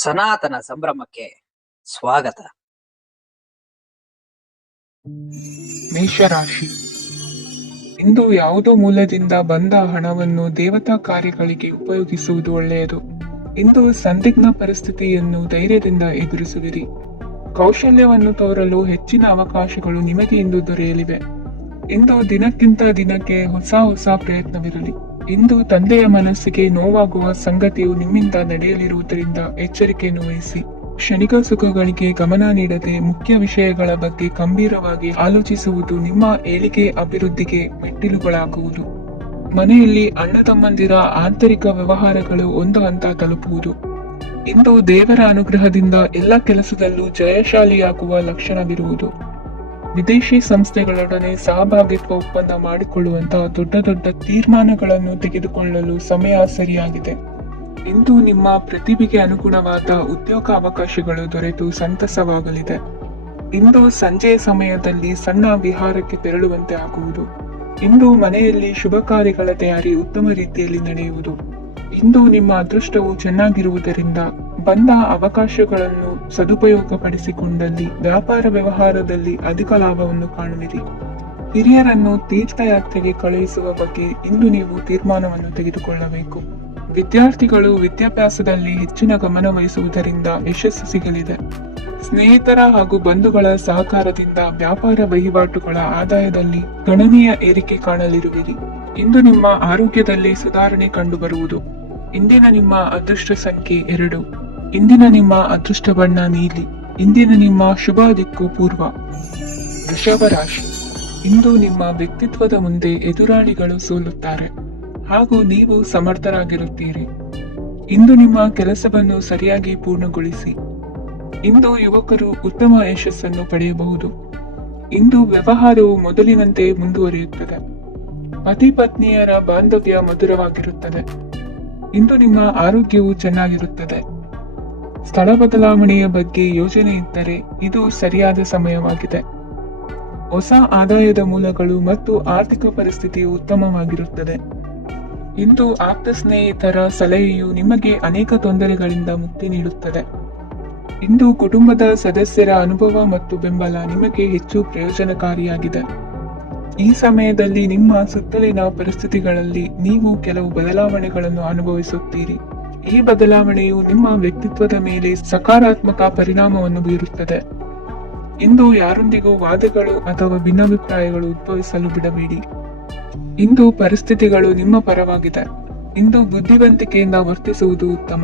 ಸನಾತನ ಸಂಭ್ರಮಕ್ಕೆ ಸ್ವಾಗತ. ಮೇಷರಾಶಿ. ಇಂದು ಯಾವುದೋ ಮೂಲದಿಂದ ಬಂದ ಹಣವನ್ನು ದೇವತಾ ಕಾರ್ಯಗಳಿಗೆ ಉಪಯೋಗಿಸುವುದು ಒಳ್ಳೆಯದು. ಇಂದು ಸಂದಿಗ್ಧ ಪರಿಸ್ಥಿತಿಯನ್ನು ಧೈರ್ಯದಿಂದ ಎದುರಿಸುವಿರಿ. ಕೌಶಲ್ಯವನ್ನು ತೋರಲು ಹೆಚ್ಚಿನ ಅವಕಾಶಗಳು ನಿಮಗೆ ಇಂದು ದೊರೆಯಲಿವೆ. ಇಂದು ದಿನಕ್ಕಿಂತ ದಿನಕ್ಕೆ ಹೊಸ ಪ್ರಯತ್ನವಿರಲಿ. ಇಂದು ತಂದೆಯ ಮನಸ್ಸಿಗೆ ನೋವಾಗುವ ಸಂಗತಿಯು ನಿಮ್ಮಿಂದ ನಡೆಯಲಿರುವುದರಿಂದ ಎಚ್ಚರಿಕೆಯನ್ನು ವಹಿಸಿ. ಕ್ಷಣಿಕ ಸುಖಗಳಿಗೆ ಗಮನ ನೀಡದೆ ಮುಖ್ಯ ವಿಷಯಗಳ ಬಗ್ಗೆ ಗಂಭೀರವಾಗಿ ಆಲೋಚಿಸುವುದು ನಿಮ್ಮ ಏಳಿಗೆ ಅಭಿವೃದ್ಧಿಗೆ ಮೆಟ್ಟಿಲುಗಳಾಗುವುದು. ಮನೆಯಲ್ಲಿ ಅಣ್ಣ ತಮ್ಮಂದಿರ ಆಂತರಿಕ ವ್ಯವಹಾರಗಳು ಒಂದು ಹಂತ ತಲುಪುವುದು. ಇಂದು ದೇವರ ಅನುಗ್ರಹದಿಂದ ಎಲ್ಲ ಕೆಲಸದಲ್ಲೂ ಜಯಶಾಲಿಯಾಗುವ ಲಕ್ಷಣವಿರುವುದು. ವಿದೇಶಿ ಸಂಸ್ಥೆಗಳೊಡನೆ ಸಹಭಾಗಿತ್ವ ಒಪ್ಪಂದ ಮಾಡಿಕೊಳ್ಳುವಂತಹ ದೊಡ್ಡ ತೀರ್ಮಾನಗಳನ್ನು ತೆಗೆದುಕೊಳ್ಳಲು ಸಮಯ ಸರಿಯಾಗಿದೆ. ಇಂದು ನಿಮ್ಮ ಪ್ರತಿಭೆಗೆ ಅನುಗುಣವಾದ ಉದ್ಯೋಗ ಅವಕಾಶಗಳು ದೊರೆತು ಸಂತಸವಾಗಲಿದೆ. ಇಂದು ಸಂಜೆಯ ಸಮಯದಲ್ಲಿ ಸಣ್ಣ ವಿಹಾರಕ್ಕೆ ತೆರಳುವಂತೆ ಆಗುವುದು. ಇಂದು ಮನೆಯಲ್ಲಿ ಶುಭ ಕಾರ್ಯಗಳ ತಯಾರಿ ಉತ್ತಮ ರೀತಿಯಲ್ಲಿ ನಡೆಯುವುದು. ಇಂದು ನಿಮ್ಮ ಅದೃಷ್ಟವು ಚೆನ್ನಾಗಿರುವುದರಿಂದ ಬಂದ ಅವಕಾಶಗಳನ್ನು ಸದುಪಯೋಗಪಡಿಸಿಕೊಂಡಲ್ಲಿ ವ್ಯಾಪಾರ ವ್ಯವಹಾರದಲ್ಲಿ ಅಧಿಕ ಲಾಭವನ್ನು ಕಾಣುವಿರಿ. ಹಿರಿಯರನ್ನು ತೀರ್ಥಯಾತ್ರೆಗೆ ಕಳುಹಿಸುವ ಬಗ್ಗೆ ಇಂದು ನೀವು ತೀರ್ಮಾನವನ್ನು ತೆಗೆದುಕೊಳ್ಳಬೇಕು. ವಿದ್ಯಾರ್ಥಿಗಳು ವಿದ್ಯಾಭ್ಯಾಸದಲ್ಲಿ ಹೆಚ್ಚಿನ ಗಮನ ವಹಿಸುವುದರಿಂದ ಯಶಸ್ಸು ಸಿಗಲಿದೆ. ಸ್ನೇಹಿತರ ಹಾಗೂ ಬಂಧುಗಳ ಸಹಕಾರದಿಂದ ವ್ಯಾಪಾರ ವಹಿವಾಟುಗಳ ಆದಾಯದಲ್ಲಿ ಗಣನೀಯ ಏರಿಕೆ ಕಾಣಲಿರುವಿರಿ. ಇಂದು ನಿಮ್ಮ ಆರೋಗ್ಯದಲ್ಲಿ ಸುಧಾರಣೆ ಕಂಡುಬರುವುದು. ಇಂದಿನ ನಿಮ್ಮ ಅದೃಷ್ಟ ಸಂಖ್ಯೆ 2. ಇಂದಿನ ನಿಮ್ಮ ಅದೃಷ್ಟ ಬಣ್ಣ ನೀಲಿ. ಇಂದಿನ ನಿಮ್ಮ ಶುಭ ದಿಕ್ಕು ಪೂರ್ವ. ವೃಷಭ ರಾಶಿ. ಇಂದು ನಿಮ್ಮ ವ್ಯಕ್ತಿತ್ವದ ಮುಂದೆ ಎದುರಾಳಿಗಳು ಸೋಲುತ್ತಾರೆ ಹಾಗೂ ನೀವು ಸಮರ್ಥರಾಗಿರುತ್ತೀರಿ. ಇಂದು ನಿಮ್ಮ ಕೆಲಸವನ್ನು ಸರಿಯಾಗಿ ಪೂರ್ಣಗೊಳಿಸಿ. ಇಂದು ಯುವಕರು ಉತ್ತಮ ಯಶಸ್ಸನ್ನು ಪಡೆಯಬಹುದು. ಇಂದು ವ್ಯವಹಾರವು ಮೊದಲಿನಂತೆ ಮುಂದುವರಿಯುತ್ತದೆ. ಪತಿ ಪತ್ನಿಯರ ಬಾಂಧವ್ಯ ಮಧುರವಾಗಿರುತ್ತದೆ. ಇಂದು ನಿಮ್ಮ ಆರೋಗ್ಯವು ಚೆನ್ನಾಗಿರುತ್ತದೆ. ಸ್ಥಳ ಬದಲಾವಣೆಯ ಬಗ್ಗೆ ಯೋಜನೆ ಇದ್ದರೆ ಇದು ಸರಿಯಾದ ಸಮಯವಾಗಿದೆ. ಹೊಸ ಆದಾಯದ ಮೂಲಗಳು ಮತ್ತು ಆರ್ಥಿಕ ಪರಿಸ್ಥಿತಿಯು ಉತ್ತಮವಾಗಿರುತ್ತದೆ. ಇಂದು ಆಪ್ತ ಸ್ನೇಹಿತರ ಸಲಹೆಯು ನಿಮಗೆ ಅನೇಕ ತೊಂದರೆಗಳಿಂದ ಮುಕ್ತಿ ನೀಡುತ್ತದೆ. ಇಂದು ಕುಟುಂಬದ ಸದಸ್ಯರ ಅನುಭವ ಮತ್ತು ಬೆಂಬಲ ನಿಮಗೆ ಹೆಚ್ಚು ಪ್ರಯೋಜನಕಾರಿಯಾಗಿದೆ. ಈ ಸಮಯದಲ್ಲಿ ನಿಮ್ಮ ಸುತ್ತಲಿನ ಪರಿಸ್ಥಿತಿಗಳಲ್ಲಿ ನೀವು ಕೆಲವು ಬದಲಾವಣೆಗಳನ್ನು ಅನುಭವಿಸುತ್ತೀರಿ. ಈ ಬದಲಾವಣೆಯು ನಿಮ್ಮ ವ್ಯಕ್ತಿತ್ವದ ಮೇಲೆ ಸಕಾರಾತ್ಮಕ ಪರಿಣಾಮವನ್ನು ಬೀರುತ್ತದೆ. ಇಂದು ಯಾರೊಂದಿಗೂ ವಾದಗಳು ಅಥವಾ ಭಿನ್ನಾಭಿಪ್ರಾಯಗಳು ಉದ್ಭವಿಸಲು ಬಿಡಬೇಡಿ. ಇಂದು ಪರಿಸ್ಥಿತಿಗಳು ನಿಮ್ಮ ಪರವಾಗಿದೆ. ಇಂದು ಬುದ್ಧಿವಂತಿಕೆಯಿಂದ ವರ್ತಿಸುವುದು ಉತ್ತಮ.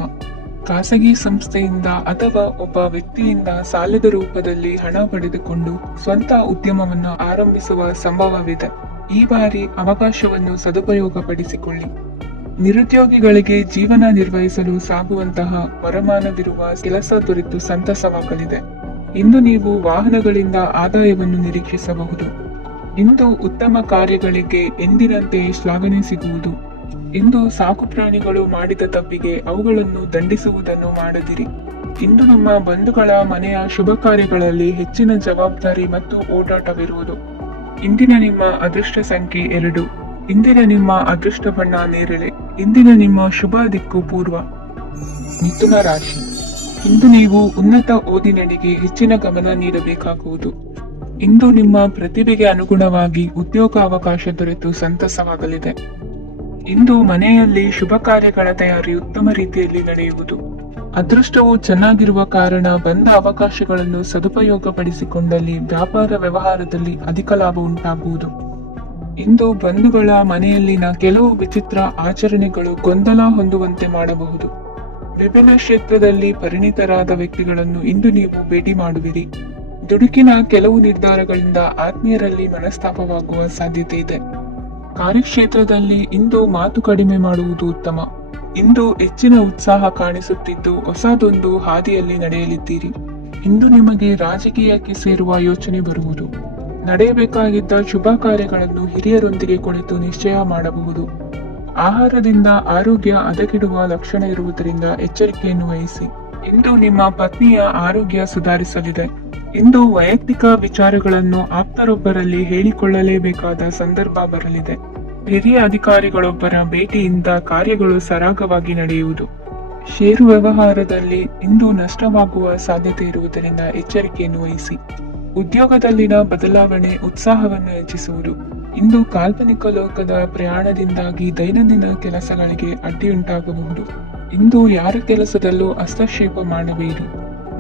ಖಾಸಗಿ ಸಂಸ್ಥೆಯಿಂದ ಅಥವಾ ಒಬ್ಬ ವ್ಯಕ್ತಿಯಿಂದ ಸಾಲದ ರೂಪದಲ್ಲಿ ಹಣ ಪಡೆದುಕೊಂಡು ಸ್ವಂತ ಉದ್ಯಮವನ್ನು ಆರಂಭಿಸುವ ಸಂಭವವಿದೆ. ಈ ಬಾರಿ ಅವಕಾಶವನ್ನು ಸದುಪಯೋಗಪಡಿಸಿಕೊಳ್ಳಿ. ನಿರುದ್ಯೋಗಿಗಳಿಗೆ ಜೀವನ ನಿರ್ವಹಿಸಲು ಸಾಗುವಂತಹ ವರಮಾನವಿರುವ ಕೆಲಸ ದೊರೆತು ಸಂತಸವಾಗಲಿದೆ. ಇಂದು ನೀವು ವಾಹನಗಳಿಂದ ಆದಾಯವನ್ನು ನಿರೀಕ್ಷಿಸಬಹುದು. ಇಂದು ಉತ್ತಮ ಕಾರ್ಯಗಳಿಗೆ ಎಂದಿನಂತೆ ಶ್ಲಾಘನೆ ಸಿಗುವುದು. ಇಂದು ಸಾಕು ಪ್ರಾಣಿಗಳು ಮಾಡಿದ ತಪ್ಪಿಗೆ ಅವುಗಳನ್ನು ದಂಡಿಸುವುದನ್ನು ಮಾಡದಿರಿ. ಇಂದು ನಮ್ಮ ಬಂಧುಗಳ ಮನೆಯ ಶುಭ ಕಾರ್ಯಗಳಲ್ಲಿ ಹೆಚ್ಚಿನ ಜವಾಬ್ದಾರಿ ಮತ್ತು ಓಡಾಟವಿರುವುದು. ಇಂದಿನ ನಿಮ್ಮ ಅದೃಷ್ಟ ಸಂಖ್ಯೆ 2. ಇಂದಿನ ನಿಮ್ಮ ಅದೃಷ್ಟ ಬಣ್ಣ ನೇರಳೆ. ಇಂದಿನ ನಿಮ್ಮ ಶುಭ ದಿಕ್ಕು ಪೂರ್ವ. ಮಿಥುನ ರಾಶಿ. ಇಂದು ನೀವು ಉನ್ನತ ಓದಿನೆಡೆಗೆ ಹೆಚ್ಚಿನ ಗಮನ ನೀಡಬೇಕಾಗುವುದು. ಇಂದು ನಿಮ್ಮ ಪ್ರತಿಭೆಗೆ ಅನುಗುಣವಾಗಿ ಉದ್ಯೋಗ ಅವಕಾಶ ದೊರೆತು ಸಂತಸವಾಗಲಿದೆ. ಇಂದು ಮನೆಯಲ್ಲಿ ಶುಭ ಕಾರ್ಯಗಳ ತಯಾರಿ ಉತ್ತಮ ರೀತಿಯಲ್ಲಿ ನಡೆಯುವುದು. ಅದೃಷ್ಟವು ಚೆನ್ನಾಗಿರುವ ಕಾರಣ ಬಂದ ಅವಕಾಶಗಳನ್ನು ಸದುಪಯೋಗಪಡಿಸಿಕೊಂಡಲ್ಲಿ ವ್ಯಾಪಾರ ವ್ಯವಹಾರದಲ್ಲಿ ಅಧಿಕ ಲಾಭ ಉಂಟಾಗುವುದು. ಇಂದು ಬಂಧುಗಳ ಮನೆಯಲ್ಲಿನ ಕೆಲವು ವಿಚಿತ್ರ ಆಚರಣೆಗಳು ಗೊಂದಲ ಹೊಂದುವಂತೆ ಮಾಡಬಹುದು. ವಿಭಿನ್ನ ಕ್ಷೇತ್ರದಲ್ಲಿ ಪರಿಣಿತರಾದ ವ್ಯಕ್ತಿಗಳನ್ನು ಇಂದು ನೀವು ಭೇಟಿ ಮಾಡುವಿರಿ. ದುಡುಕಿನ ಕೆಲವು ನಿರ್ಧಾರಗಳಿಂದ ಆತ್ಮೀಯರಲ್ಲಿ ಮನಸ್ತಾಪವಾಗುವ ಸಾಧ್ಯತೆ ಇದೆ. ಕಾರ್ಯಕ್ಷೇತ್ರದಲ್ಲಿ ಇಂದು ಮಾತು ಕಡಿಮೆ ಮಾಡುವುದು ಉತ್ತಮ. ಇಂದು ಹೆಚ್ಚಿನ ಉತ್ಸಾಹ ಕಾಣಿಸುತ್ತಿದ್ದು ಹೊಸದೊಂದು ಹಾದಿಯಲ್ಲಿ ನಡೆಯಲಿದ್ದೀರಿ. ಇಂದು ನಿಮಗೆ ರಾಜಕೀಯಕ್ಕೆ ಸೇರುವ ಯೋಚನೆ ಬರುವುದು. ನಡೆಯಬೇಕಾಗಿದ್ದ ಶುಭ ಕಾರ್ಯಗಳನ್ನು ಹಿರಿಯರೊಂದಿಗೆ ಕುಳಿತು ನಿಶ್ಚಯ ಮಾಡಬಹುದು. ಆಹಾರದಿಂದ ಆರೋಗ್ಯ ಹದಗೆಡುವ ಲಕ್ಷಣ ಇರುವುದರಿಂದ ಎಚ್ಚರಿಕೆಯನ್ನು ವಹಿಸಿ. ಇಂದು ನಿಮ್ಮ ಪತ್ನಿಯ ಆರೋಗ್ಯ ಸುಧಾರಿಸಲಿದೆ. ಇಂದು ವೈಯಕ್ತಿಕ ವಿಚಾರಗಳನ್ನು ಆಪ್ತರೊಬ್ಬರಲ್ಲಿ ಹೇಳಿಕೊಳ್ಳಲೇಬೇಕಾದ ಸಂದರ್ಭ ಬರಲಿದೆ. ಹಿರಿಯ ಅಧಿಕಾರಿಗಳೊಬ್ಬರ ಭೇಟಿಯಿಂದ ಕಾರ್ಯಗಳು ಸರಾಗವಾಗಿ ನಡೆಯುವುದು. ಷೇರು ವ್ಯವಹಾರದಲ್ಲಿ ಇಂದು ನಷ್ಟವಾಗುವ ಸಾಧ್ಯತೆ ಇರುವುದರಿಂದ ಎಚ್ಚರಿಕೆಯನ್ನು ವಹಿಸಿ. ಉದ್ಯೋಗದಲ್ಲಿನ ಬದಲಾವಣೆ ಉತ್ಸಾಹವನ್ನು ಹೆಚ್ಚಿಸುವುದು. ಇಂದು ಕಾಲ್ಪನಿಕ ಲೋಕದ ಪ್ರಯಾಣದಿಂದಾಗಿ ದೈನಂದಿನ ಕೆಲಸಗಳಿಗೆ ಅಡ್ಡಿಯುಂಟಾಗಬಹುದು. ಇಂದು ಯಾರ ಕೆಲಸದಲ್ಲೂ ಹಸ್ತಕ್ಷೇಪ ಮಾಡಬೇಡಿ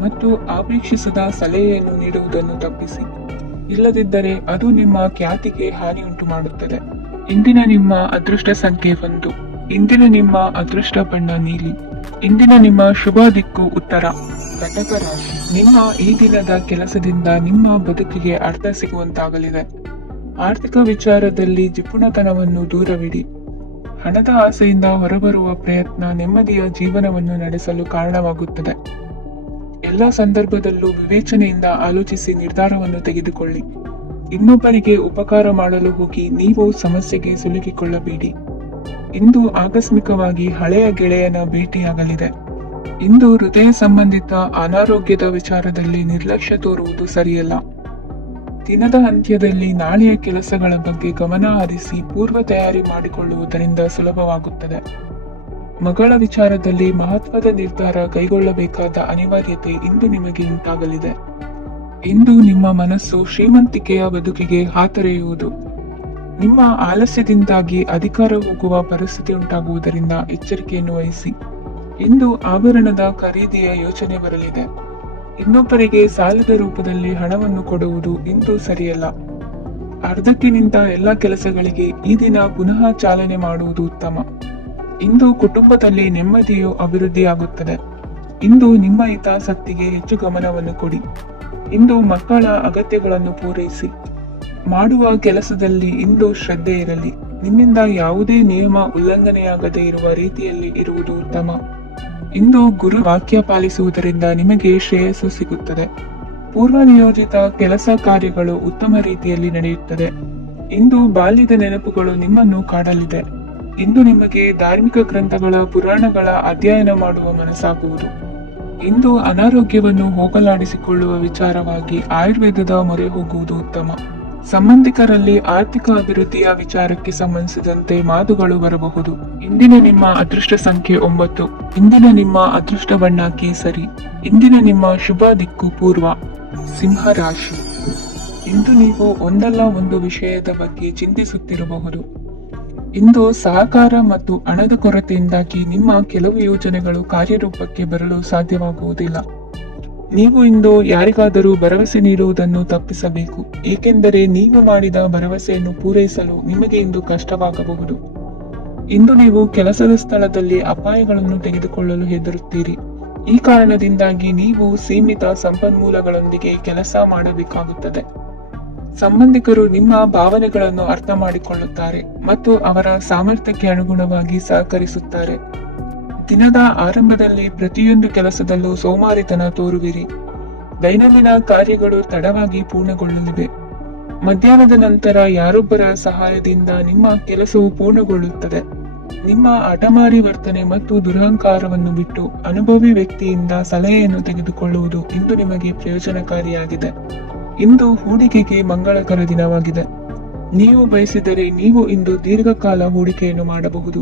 ಮತ್ತು ಅಪೇಕ್ಷಿಸದ ಸಲಹೆಯನ್ನು ನೀಡುವುದನ್ನು ತಪ್ಪಿಸಿ. ಇಲ್ಲದಿದ್ದರೆ ಅದು ನಿಮ್ಮ ಖ್ಯಾತಿಗೆ ಹಾನಿಯುಂಟು ಮಾಡುತ್ತದೆ. ಇಂದಿನ ನಿಮ್ಮ ಅದೃಷ್ಟ ಸಂಖ್ಯೆ 1. ಇಂದಿನ ನಿಮ್ಮ ಅದೃಷ್ಟ ಬಣ್ಣ ನೀಲಿ. ಇಂದಿನ ನಿಮ್ಮ ಶುಭ ದಿಕ್ಕು ಉತ್ತರ. ಕಟಕ ರಾಶಿ. ನಿಮ್ಮ ಈ ದಿನದ ಕೆಲಸದಿಂದ ನಿಮ್ಮ ಬದುಕಿಗೆ ಅರ್ಥ ಸಿಗುವಂತಾಗಲಿದೆ. ಆರ್ಥಿಕ ವಿಚಾರದಲ್ಲಿ ಜಿಪುಣತನವನ್ನು ದೂರವಿಡಿ. ಹಣದ ಆಸೆಯಿಂದ ಹೊರಬರುವ ಪ್ರಯತ್ನ ನೆಮ್ಮದಿಯ ಜೀವನವನ್ನು ನಡೆಸಲು ಕಾರಣವಾಗುತ್ತದೆ. ಎಲ್ಲ ಸಂದರ್ಭದಲ್ಲೂ ವಿವೇಚನೆಯಿಂದ ಆಲೋಚಿಸಿ ನಿರ್ಧಾರವನ್ನು ತೆಗೆದುಕೊಳ್ಳಿ. ಇನ್ನೊಬ್ಬರಿಗೆ ಉಪಕಾರ ಮಾಡಲು ಹೋಗಿ ನೀವು ಸಮಸ್ಯೆಗೆ ಸಿಲುಕಿಕೊಳ್ಳಬೇಡಿ. ಇಂದು ಆಕಸ್ಮಿಕವಾಗಿ ಹಳೆಯ ಗೆಳೆಯನ ಭೇಟಿಯಾಗಲಿದೆ. ಇಂದು ಹೃದಯ ಸಂಬಂಧಿತ ಅನಾರೋಗ್ಯದ ವಿಚಾರದಲ್ಲಿ ನಿರ್ಲಕ್ಷ್ಯ ತೋರುವುದು ಸರಿಯಲ್ಲ. ದಿನದ ಅಂತ್ಯದಲ್ಲಿ ನಾಳೆಯ ಕೆಲಸಗಳ ಬಗ್ಗೆ ಗಮನ ಹರಿಸಿ ಪೂರ್ವ ತಯಾರಿ ಮಾಡಿಕೊಳ್ಳುವುದರಿಂದ ಸುಲಭವಾಗುತ್ತದೆ. ಮಗಳ ವಿಚಾರದಲ್ಲಿ ಮಹತ್ವದ ನಿರ್ಧಾರ ಕೈಗೊಳ್ಳಬೇಕಾದ ಅನಿವಾರ್ಯತೆ ಇಂದು ನಿಮಗೆ ಉಂಟಾಗಲಿದೆ. ಇಂದು ನಿಮ್ಮ ಮನಸ್ಸು ಶ್ರೀಮಂತಿಕೆಯ ಬದುಕಿಗೆ ಹಾತೊರೆಯುವುದು. ನಿಮ್ಮ ಆಲಸ್ಯದಿಂದಾಗಿ ಅಧಿಕಾರ ಹೋಗುವ ಪರಿಸ್ಥಿತಿ ಉಂಟಾಗುವುದರಿಂದ ಎಚ್ಚರಿಕೆಯನ್ನು ವಹಿಸಿ. ಇಂದು ಆಭರಣದ ಖರೀದಿಯ ಯೋಚನೆ ಬರಲಿದೆ. ಇನ್ನೊಬ್ಬರಿಗೆ ಸಾಲದ ರೂಪದಲ್ಲಿ ಹಣವನ್ನು ಕೊಡುವುದು ಇಂದು ಸರಿಯಲ್ಲ. ಅರ್ಧಕ್ಕೆ ನಿಂತ ಎಲ್ಲ ಕೆಲಸಗಳಿಗೆ ಈ ದಿನ ಪುನಃ ಚಾಲನೆ ಮಾಡುವುದು ಉತ್ತಮ. ಇಂದು ಕುಟುಂಬದಲ್ಲಿ ನೆಮ್ಮದಿಯು ಅಭಿವೃದ್ಧಿಯಾಗುತ್ತದೆ. ಇಂದು ನಿಮ್ಮ ಹಿತಾಸಕ್ತಿಗೆ ಹೆಚ್ಚು ಗಮನವನ್ನು ಕೊಡಿ. ಇಂದು ಮಕ್ಕಳ ಅಗತ್ಯಗಳನ್ನು ಪೂರೈಸಿ. ಮಾಡುವ ಕೆಲಸದಲ್ಲಿ ಇಂದು ಶ್ರದ್ಧೆ ಇರಲಿ. ನಿಮ್ಮಿಂದ ಯಾವುದೇ ನಿಯಮ ಉಲ್ಲಂಘನೆಯಾಗದೇ ಇರುವ ರೀತಿಯಲ್ಲಿ ಇರುವುದು ಉತ್ತಮ. ಇಂದು ಗುರು ವಾಕ್ಯ ಪಾಲಿಸುವುದರಿಂದ ನಿಮಗೆ ಶ್ರೇಯಸ್ಸು ಸಿಗುತ್ತದೆ. ಪೂರ್ವ ನಿಯೋಜಿತ ಕೆಲಸ ಕಾರ್ಯಗಳು ಉತ್ತಮ ರೀತಿಯಲ್ಲಿ ನಡೆಯುತ್ತದೆ. ಇಂದು ಬಾಲ್ಯದ ನೆನಪುಗಳು ನಿಮ್ಮನ್ನು ಕಾಡಲಿದೆ. ಇಂದು ನಿಮಗೆ ಧಾರ್ಮಿಕ ಗ್ರಂಥಗಳ ಪುರಾಣಗಳ ಅಧ್ಯಯನ ಮಾಡುವ ಮನಸ್ಸಾಗುವುದು. ಇಂದು ಅನಾರೋಗ್ಯವನ್ನು ಹೋಗಲಾಡಿಸಿಕೊಳ್ಳುವ ವಿಚಾರವಾಗಿ ಆಯುರ್ವೇದದ ಮೊರೆ ಹೋಗುವುದು ಉತ್ತಮ. ಸಂಬಂಧಿಕರಲ್ಲಿ ಆರ್ಥಿಕ ಅಭಿವೃದ್ಧಿಯ ವಿಚಾರಕ್ಕೆ ಸಂಬಂಧಿಸಿದಂತೆ ಮಾತುಗಳು ಬರಬಹುದು. ಇಂದಿನ ನಿಮ್ಮ ಅದೃಷ್ಟ ಸಂಖ್ಯೆ 9. ಇಂದಿನ ನಿಮ್ಮ ಅದೃಷ್ಟ ಬಣ್ಣ ಕೇಸರಿ. ಇಂದಿನ ನಿಮ್ಮ ಶುಭ ದಿಕ್ಕು ಪೂರ್ವ. ಸಿಂಹ ರಾಶಿ. ಇಂದು ನೀವು ಒಂದಲ್ಲ ಒಂದು ವಿಷಯದ ಬಗ್ಗೆ ಚಿಂತಿಸುತ್ತಿರಬಹುದು. ಇಂದು ಸಹಕಾರ ಮತ್ತು ಹಣದ ಕೊರತೆಯಿಂದಾಗಿ ನಿಮ್ಮ ಕೆಲವು ಯೋಜನೆಗಳು ಕಾರ್ಯರೂಪಕ್ಕೆ ಬರಲು ಸಾಧ್ಯವಾಗುವುದಿಲ್ಲ. ನೀವು ಇಂದು ಯಾರಿಗಾದರೂ ಭರವಸೆ ನೀಡುವುದನ್ನು ತಪ್ಪಿಸಬೇಕು, ಏಕೆಂದರೆ ನೀವು ಮಾಡಿದ ಭರವಸೆಯನ್ನು ಪೂರೈಸಲು ನಿಮಗೆ ಇಂದು ಕಷ್ಟವಾಗಬಹುದು. ಇಂದು ನೀವು ಕೆಲಸದ ಸ್ಥಳದಲ್ಲಿ ಅಪಾಯಗಳನ್ನು ತೆಗೆದುಕೊಳ್ಳಲು ಹೆದರುತ್ತೀರಿ. ಈ ಕಾರಣದಿಂದಾಗಿ ನೀವು ಸೀಮಿತ ಸಂಪನ್ಮೂಲಗಳೊಂದಿಗೆ ಕೆಲಸ ಮಾಡಬೇಕಾಗುತ್ತದೆ. ಸಂಬಂಧಿಕರು ನಿಮ್ಮ ಭಾವನೆಗಳನ್ನು ಅರ್ಥ ಮಾಡಿಕೊಳ್ಳುತ್ತಾರೆ ಮತ್ತು ಅವರ ಸಾಮರ್ಥ್ಯಕ್ಕೆ ಅನುಗುಣವಾಗಿ ಸಹಕರಿಸುತ್ತಾರೆ. ದಿನದ ಆರಂಭದಲ್ಲಿ ಪ್ರತಿಯೊಂದು ಕೆಲಸದಲ್ಲೂ ಸೋಮಾರಿತನ ತೋರುವಿರಿ. ದೈನಂದಿನ ಕಾರ್ಯಗಳು ತಡವಾಗಿ ಪೂರ್ಣಗೊಳ್ಳಲಿವೆ. ಮಧ್ಯಾಹ್ನದ ನಂತರ ಯಾರೊಬ್ಬರ ಸಹಾಯದಿಂದ ನಿಮ್ಮ ಕೆಲಸವು ಪೂರ್ಣಗೊಳ್ಳುತ್ತದೆ. ನಿಮ್ಮ ಹಠಮಾರಿ ವರ್ತನೆ ಮತ್ತು ದುರಹಂಕಾರವನ್ನು ಬಿಟ್ಟು ಅನುಭವಿ ವ್ಯಕ್ತಿಯಿಂದ ಸಲಹೆಯನ್ನು ತೆಗೆದುಕೊಳ್ಳುವುದು ಇಂದು ನಿಮಗೆ ಪ್ರಯೋಜನಕಾರಿಯಾಗಿದೆ. ಇಂದು ಹೂಡಿಕೆಗೆ ಮಂಗಳಕರ ದಿನವಾಗಿದೆ. ನೀವು ಬಯಸಿದರೆ ನೀವು ಇಂದು ದೀರ್ಘಕಾಲ ಹೂಡಿಕೆಯನ್ನು ಮಾಡಬಹುದು.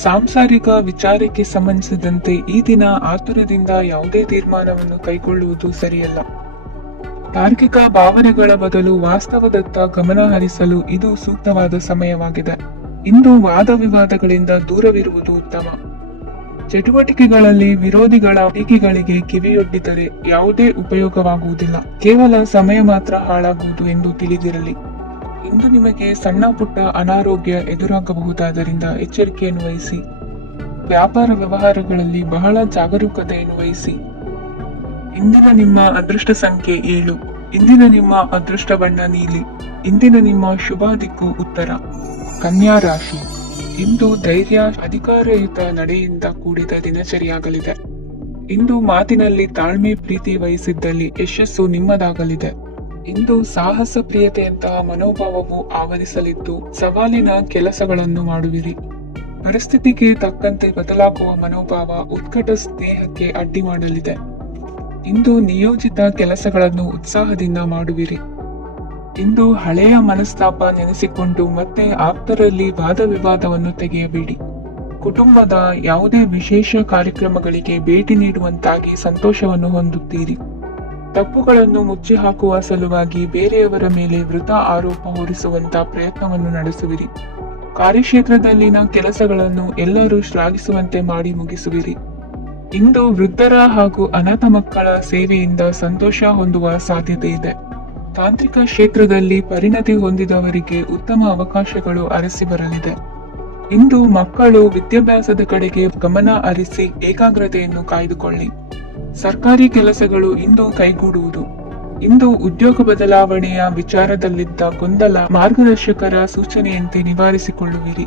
ಸಾಂಸಾರಿಕ ವಿಚಾರಕ್ಕೆ ಸಂಬಂಧಿಸಿದಂತೆ ಈ ದಿನ ಆತುರದಿಂದ ಯಾವುದೇ ತೀರ್ಮಾನವನ್ನು ಕೈಗೊಳ್ಳುವುದು ಸರಿಯಲ್ಲ. ತಾರ್ಕಿಕ ಭಾವನೆಗಳ ಬದಲು ವಾಸ್ತವದತ್ತ ಗಮನ ಹರಿಸಲು ಇದು ಸೂಕ್ತವಾದ ಸಮಯವಾಗಿದೆ. ಇಂದು ವಾದ ವಿವಾದಗಳಿಂದ ದೂರವಿರುವುದು ಉತ್ತಮ. ಚಟುವಟಿಕೆಗಳಲ್ಲಿ ವಿರೋಧಿಗಳ ಟೀಕೆಗಳಿಗೆ ಕಿವಿಯೊಡ್ಡಿದರೆ ಯಾವುದೇ ಉಪಯೋಗವಾಗುವುದಿಲ್ಲ, ಕೇವಲ ಸಮಯ ಮಾತ್ರ ಹಾಳಾಗುವುದು ಎಂದು ತಿಳಿದಿರಲಿ. ಇಂದು ನಿಮಗೆ ಸಣ್ಣ ಪುಟ್ಟ ಅನಾರೋಗ್ಯ ಎದುರಾಗಬಹುದಾದ್ದರಿಂದ ಎಚ್ಚರಿಕೆಯನ್ನು ವಹಿಸಿ. ವ್ಯಾಪಾರ ವ್ಯವಹಾರಗಳಲ್ಲಿ ಬಹಳ ಜಾಗರೂಕತೆಯನ್ನು ವಹಿಸಿ. ಇಂದಿನ ನಿಮ್ಮ ಅದೃಷ್ಟ ಸಂಖ್ಯೆ 7. ಇಂದಿನ ನಿಮ್ಮ ಅದೃಷ್ಟ ಬಣ್ಣ ನೀಲಿ. ಇಂದಿನ ನಿಮ್ಮ ಶುಭ ದಿಕ್ಕು ಉತ್ತರ. ಕನ್ಯಾ ರಾಶಿ. ಇಂದು ಧೈರ್ಯ, ಅಧಿಕಾರಯುತ ನಡೆಯಿಂದ ಕೂಡಿದ ದಿನಚರಿಯಾಗಲಿದೆ. ಇಂದು ಮಾತಿನಲ್ಲಿ ತಾಳ್ಮೆ, ಪ್ರೀತಿ ವಹಿಸಿದ್ದಲ್ಲಿ ಯಶಸ್ಸು ನಿಮ್ಮದಾಗಲಿದೆ. ಇಂದು ಸಾಹಸ ಪ್ರಿಯತೆಯಂತಹ ಮನೋಭಾವವು ಆವರಿಸಲಿದ್ದು ಸವಾಲಿನ ಕೆಲಸಗಳನ್ನು ಮಾಡುವಿರಿ. ಪರಿಸ್ಥಿತಿಗೆ ತಕ್ಕಂತೆ ಬದಲಾಗುವ ಮನೋಭಾವ ಉತ್ಕಟ ಸ್ನೇಹಕ್ಕೆ ಅಡ್ಡಿ ಮಾಡಲಿದೆ. ಇಂದು ನಿಯೋಜಿತ ಕೆಲಸಗಳನ್ನು ಉತ್ಸಾಹದಿಂದ ಮಾಡುವಿರಿ. ಇಂದು ಹಳೆಯ ಮನಸ್ತಾಪ ನೆನೆಸಿಕೊಂಡು ಮತ್ತೆ ಆಪ್ತರಲ್ಲಿ ವಾದ ವಿವಾದವನ್ನು ತೆಗೆಯಬೇಡಿ. ಕುಟುಂಬದ ಯಾವುದೇ ವಿಶೇಷ ಕಾರ್ಯಕ್ರಮಗಳಿಗೆ ಭೇಟಿ ನೀಡುವಂತಾಗಿ ಸಂತೋಷವನ್ನು ಹೊಂದುತ್ತೀರಿ. ತಪ್ಪುಗಳನ್ನು ಮುಚ್ಚಿ ಹಾಕುವ ಸಲುವಾಗಿ ಬೇರೆಯವರ ಮೇಲೆ ವೃಥಾ ಆರೋಪ ಹೊರಿಸುವಂತ ಪ್ರಯತ್ನವನ್ನು ನಡೆಸುವಿರಿ. ಕಾರ್ಯಕ್ಷೇತ್ರದಲ್ಲಿನ ಕೆಲಸಗಳನ್ನು ಎಲ್ಲರೂ ಶ್ಲಾಘಿಸುವಂತೆ ಮಾಡಿ ಮುಗಿಸುವಿರಿ. ಇಂದು ವೃದ್ಧರ ಹಾಗೂ ಅನಾಥ ಮಕ್ಕಳ ಸೇವೆಯಿಂದ ಸಂತೋಷ ಹೊಂದುವ ಸಾಧ್ಯತೆ ಇದೆ. ತಾಂತ್ರಿಕ ಕ್ಷೇತ್ರದಲ್ಲಿ ಪರಿಣತಿ ಹೊಂದಿದವರಿಗೆ ಉತ್ತಮ ಅವಕಾಶಗಳು ಅರಸಿ ಬರಲಿದೆ. ಇಂದು ಮಕ್ಕಳು ವಿದ್ಯಾಭ್ಯಾಸದ ಕಡೆಗೆ ಗಮನ ಹರಿಸಿ ಏಕಾಗ್ರತೆಯನ್ನು ಕಾಯ್ದುಕೊಳ್ಳಿ. ಸರ್ಕಾರಿ ಕೆಲಸಗಳು ಇಂದು ಕೈಗೂಡುವುದು. ಇಂದು ಉದ್ಯೋಗ ಬದಲಾವಣೆಯ ವಿಚಾರದಲ್ಲಿದ್ದ ಗೊಂದಲ ಮಾರ್ಗದರ್ಶಕರ ಸೂಚನೆಯಂತೆ ನಿವಾರಿಸಿಕೊಳ್ಳುವಿರಿ.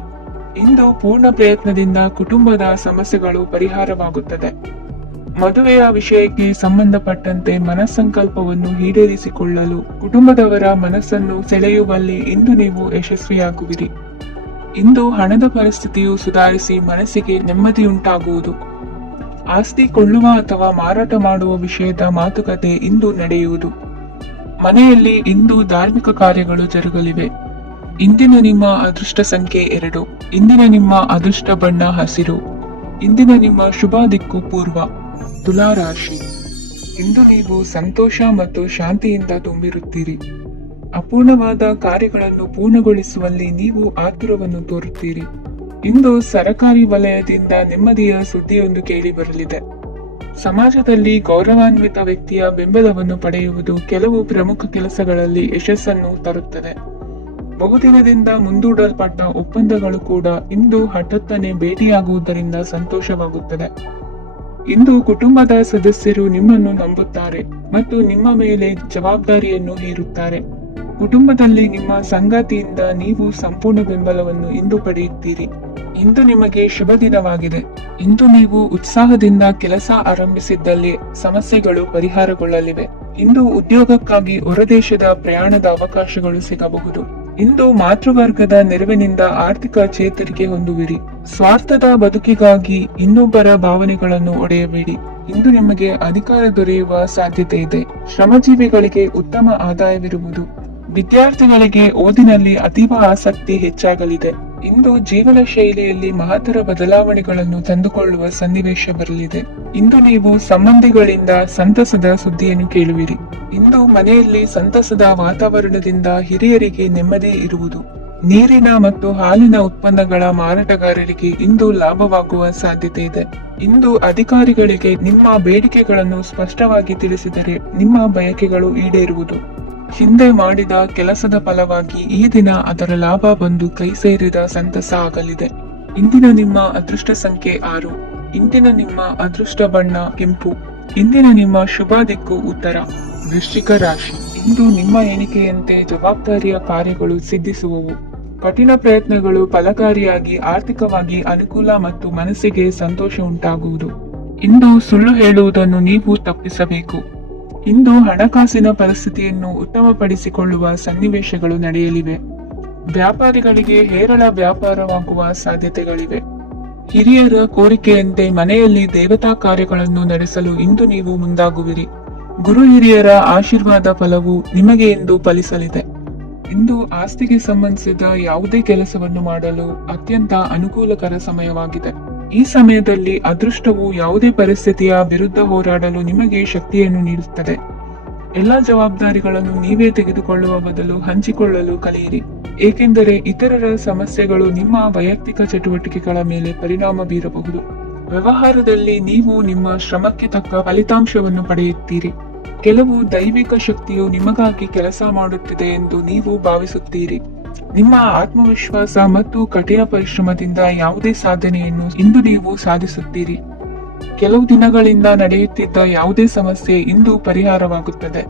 ಇಂದು ಪೂರ್ಣ ಪ್ರಯತ್ನದಿಂದ ಕುಟುಂಬದ ಸಮಸ್ಯೆಗಳು ಪರಿಹಾರವಾಗುತ್ತದೆ. ಮದುವೆಯ ವಿಷಯಕ್ಕೆ ಸಂಬಂಧಪಟ್ಟಂತೆ ಮನಸ್ಸಂಕಲ್ಪವನ್ನು ಈಡೇರಿಸಿಕೊಳ್ಳಲು ಕುಟುಂಬದವರ ಮನಸ್ಸನ್ನು ಸೆಳೆಯುವಲ್ಲಿ ಇಂದು ನೀವು ಯಶಸ್ವಿಯಾಗುವಿರಿ. ಇಂದು ಹಣದ ಪರಿಸ್ಥಿತಿಯು ಸುಧಾರಿಸಿ ಮನಸ್ಸಿಗೆ ನೆಮ್ಮದಿಯುಂಟಾಗುವುದು. ಆಸ್ತಿ ಕೊಳ್ಳುವ ಅಥವಾ ಮಾರಾಟ ಮಾಡುವ ವಿಷಯದ ಮಾತುಕತೆ ಇಂದು ನಡೆಯುವುದು. ಮನೆಯಲ್ಲಿ ಇಂದು ಧಾರ್ಮಿಕ ಕಾರ್ಯಗಳು ಜರುಗಲಿವೆ. ಇಂದಿನ ನಿಮ್ಮ ಅದೃಷ್ಟ ಸಂಖ್ಯೆ 2. ಇಂದಿನ ನಿಮ್ಮ ಅದೃಷ್ಟ ಬಣ್ಣ ಹಸಿರು. ಇಂದಿನ ನಿಮ್ಮ ಶುಭ ದಿಕ್ಕು ಪೂರ್ವ. ತುಲಾ ರಾಶಿ. ಇಂದು ನೀವು ಸಂತೋಷ ಮತ್ತು ಶಾಂತಿಯಿಂದ ತುಂಬಿರುತ್ತೀರಿ. ಅಪೂರ್ಣವಾದ ಕಾರ್ಯಗಳನ್ನು ಪೂರ್ಣಗೊಳಿಸುವಲ್ಲಿ ನೀವು ಆತುರವನ್ನು ತೋರುತ್ತೀರಿ. ಇಂದು ಸರಕಾರಿ ವಲಯದಿಂದ ನೆಮ್ಮದಿಯ ಸುದ್ದಿಯೊಂದು ಕೇಳಿ ಬರಲಿದೆ. ಸಮಾಜದಲ್ಲಿ ಗೌರವಾನ್ವಿತ ವ್ಯಕ್ತಿಯ ಬೆಂಬಲವನ್ನು ಪಡೆಯುವುದು ಕೆಲವು ಪ್ರಮುಖ ಕೆಲಸಗಳಲ್ಲಿ ಯಶಸ್ಸನ್ನು ತರುತ್ತದೆ. ಬಹುದಿನದಿಂದ ಮುಂದೂಡಲ್ಪಟ್ಟ ಒಪ್ಪಂದಗಳು ಕೂಡ ಇಂದು ಹಠಾತ್ತನೆ ಭೇಟಿಯಾಗುವುದರಿಂದ ಸಂತೋಷವಾಗುತ್ತದೆ. ಇಂದು ಕುಟುಂಬದ ಸದಸ್ಯರು ನಿಮ್ಮನ್ನು ನಂಬುತ್ತಾರೆ ಮತ್ತು ನಿಮ್ಮ ಮೇಲೆ ಜವಾಬ್ದಾರಿಯನ್ನು ಹೇರುತ್ತಾರೆ. ಕುಟುಂಬದಲ್ಲಿ ನಿಮ್ಮ ಸಂಗಾತಿಯಿಂದ ನೀವು ಸಂಪೂರ್ಣ ಬೆಂಬಲವನ್ನು ಇಂದು ಪಡೆಯುತ್ತೀರಿ. ಇಂದು ನಿಮಗೆ ಶುಭ ದಿನವಾಗಿದೆ. ಇಂದು ನೀವು ಉತ್ಸಾಹದಿಂದ ಕೆಲಸ ಆರಂಭಿಸಿದ್ದಲ್ಲಿ ಸಮಸ್ಯೆಗಳು ಪರಿಹಾರಗೊಳ್ಳಲಿವೆ. ಇಂದು ಉದ್ಯೋಗಕ್ಕಾಗಿ ಹೊರದೇಶದ ಪ್ರಯಾಣದ ಅವಕಾಶಗಳು ಸಿಗಬಹುದು. ಇಂದು ಮಾತೃವರ್ಗದ ನೆರವಿನಿಂದ ಆರ್ಥಿಕ ಚೇತರಿಕೆ ಹೊಂದುವಿರಿ. ಸ್ವಾರ್ಥದ ಬದುಕಿಗಾಗಿ ಇನ್ನೊಬ್ಬರ ಭಾವನೆಗಳನ್ನು ಒಡೆಯಬೇಡಿ. ಇಂದು ನಿಮಗೆ ಅಧಿಕಾರ ದೊರೆಯುವ ಸಾಧ್ಯತೆ ಇದೆ. ಶ್ರಮಜೀವಿಗಳಿಗೆ ಉತ್ತಮ ಆದಾಯವಿರುವುದು. ವಿದ್ಯಾರ್ಥಿಗಳಿಗೆ ಓದಿನಲ್ಲಿ ಅತೀವ ಆಸಕ್ತಿ ಹೆಚ್ಚಾಗಲಿದೆ. ಇಂದು ಜೀವನ ಶೈಲಿಯಲ್ಲಿ ಮಹತ್ತರ ಬದಲಾವಣೆಗಳನ್ನು ತಂದುಕೊಳ್ಳುವ ಸನ್ನಿವೇಶ ಬರಲಿದೆ. ಇಂದು ನೀವು ಸಂಬಂಧಿಗಳಿಂದ ಸಂತಸದ ಸುದ್ದಿಯನ್ನು ಕೇಳುವಿರಿ. ಇಂದು ಮನೆಯಲ್ಲಿ ಸಂತಸದ ವಾತಾವರಣದಿಂದ ಹಿರಿಯರಿಗೆ ನೆಮ್ಮದಿ ಇರುವುದು. ನೀರಿನ ಮತ್ತು ಹಾಲಿನ ಉತ್ಪನ್ನಗಳ ಮಾರಾಟಗಾರರಿಗೆ ಇಂದು ಲಾಭವಾಗುವ ಸಾಧ್ಯತೆ ಇದೆ. ಇಂದು ಅಧಿಕಾರಿಗಳಿಗೆ ನಿಮ್ಮ ಬೇಡಿಕೆಗಳನ್ನು ಸ್ಪಷ್ಟವಾಗಿ ತಿಳಿಸಿದರೆ ನಿಮ್ಮ ಬಯಕೆಗಳು ಈಡೇರುವುದು. ಹಿಂದೆ ಮಾಡಿದ ಕೆಲಸದ ಫಲವಾಗಿ ಈ ದಿನ ಅದರ ಲಾಭ ಬಂದು ಕೈ ಸೇರಿದ ಸಂತಸ ಆಗಲಿದೆ. ಇಂದಿನ ನಿಮ್ಮ ಅದೃಷ್ಟ ಸಂಖ್ಯೆ 6. ಇಂದಿನ ನಿಮ್ಮ ಅದೃಷ್ಟ ಬಣ್ಣ ಕೆಂಪು. ಇಂದಿನ ನಿಮ್ಮ ಶುಭ ದಿಕ್ಕು ಉತ್ತರ. ವೃಶ್ಚಿಕ ರಾಶಿ. ಇಂದು ನಿಮ್ಮ ಎಣಿಕೆಯಂತೆ ಜವಾಬ್ದಾರಿಯ ಕಾರ್ಯಗಳು ಸಿದ್ಧಿಸುವವು. ಕಠಿಣ ಪ್ರಯತ್ನಗಳು ಫಲಕಾರಿಯಾಗಿ ಆರ್ಥಿಕವಾಗಿ ಅನುಕೂಲ ಮತ್ತು ಮನಸ್ಸಿಗೆ ಸಂತೋಷ ಉಂಟಾಗುವುದು. ಇಂದು ಸುಳ್ಳು ಹೇಳುವುದನ್ನು ನೀವು ತಪ್ಪಿಸಬೇಕು. ಇಂದು ಹಣಕಾಸಿನ ಪರಿಸ್ಥಿತಿಯನ್ನು ಉತ್ತಮಪಡಿಸಿಕೊಳ್ಳುವ ಸನ್ನಿವೇಶಗಳು ನಡೆಯಲಿವೆ. ವ್ಯಾಪಾರಿಗಳಿಗೆ ಹೇರಳ ವ್ಯಾಪಾರವಾಗುವ ಸಾಧ್ಯತೆಗಳಿವೆ. ಹಿರಿಯರ ಕೋರಿಕೆಯಂತೆ ಮನೆಯಲ್ಲಿ ದೇವತಾ ಕಾರ್ಯಗಳನ್ನು ನಡೆಸಲು ಇಂದು ನೀವು ಮುಂದಾಗುವಿರಿ. ಗುರು ಹಿರಿಯರ ಆಶೀರ್ವಾದ ಫಲವು ನಿಮಗೆ ಇಂದು ಫಲಿಸಲಿದೆ. ಇಂದು ಆಸ್ತಿಗೆ ಸಂಬಂಧಿಸಿದ ಯಾವುದೇ ಕೆಲಸವನ್ನು ಮಾಡಲು ಅತ್ಯಂತ ಅನುಕೂಲಕರ ಸಮಯವಾಗಿದೆ. ಈ ಸಮಯದಲ್ಲಿ ಅದೃಷ್ಟವು ಯಾವುದೇ ಪರಿಸ್ಥಿತಿಯ ವಿರುದ್ಧ ಹೋರಾಡಲು ನಿಮಗೆ ಶಕ್ತಿಯನ್ನು ನೀಡುತ್ತದೆ. ಎಲ್ಲ ಜವಾಬ್ದಾರಿಗಳನ್ನು ನೀವೇ ತೆಗೆದುಕೊಳ್ಳುವ ಬದಲು ಹಂಚಿಕೊಳ್ಳಲು ಕಲಿಯಿರಿ. ಏಕೆಂದರೆ ಇತರರ ಸಮಸ್ಯೆಗಳು ನಿಮ್ಮ ವೈಯಕ್ತಿಕ ಚಟುವಟಿಕೆಗಳ ಮೇಲೆ ಪರಿಣಾಮ ಬೀರಬಹುದು. ವ್ಯವಹಾರದಲ್ಲಿ ನೀವು ನಿಮ್ಮ ಶ್ರಮಕ್ಕೆ ತಕ್ಕ ಫಲಿತಾಂಶವನ್ನು ಪಡೆಯುತ್ತೀರಿ. ಕೆಲವು ದೈವಿಕ ಶಕ್ತಿಯು ನಿಮಗಾಗಿ ಕೆಲಸ ಮಾಡುತ್ತಿದೆ ಎಂದು ನೀವು ಭಾವಿಸುತ್ತೀರಿ. ನಿಮ್ಮ ಆತ್ಮವಿಶ್ವಾಸ ಮತ್ತು ಕಠಿಣ ಪರಿಶ್ರಮದಿಂದ ಯಾವುದೇ ಸಾಧನೆಯನ್ನು ಇಂದು ನೀವು ಸಾಧಿಸುತ್ತೀರಿ. ಕೆಲವು ದಿನಗಳಿಂದ ನಡೆಯುತ್ತಿದ್ದ ಯಾವುದೇ ಸಮಸ್ಯೆ ಇಂದು ಪರಿಹಾರವಾಗುತ್ತದೆ.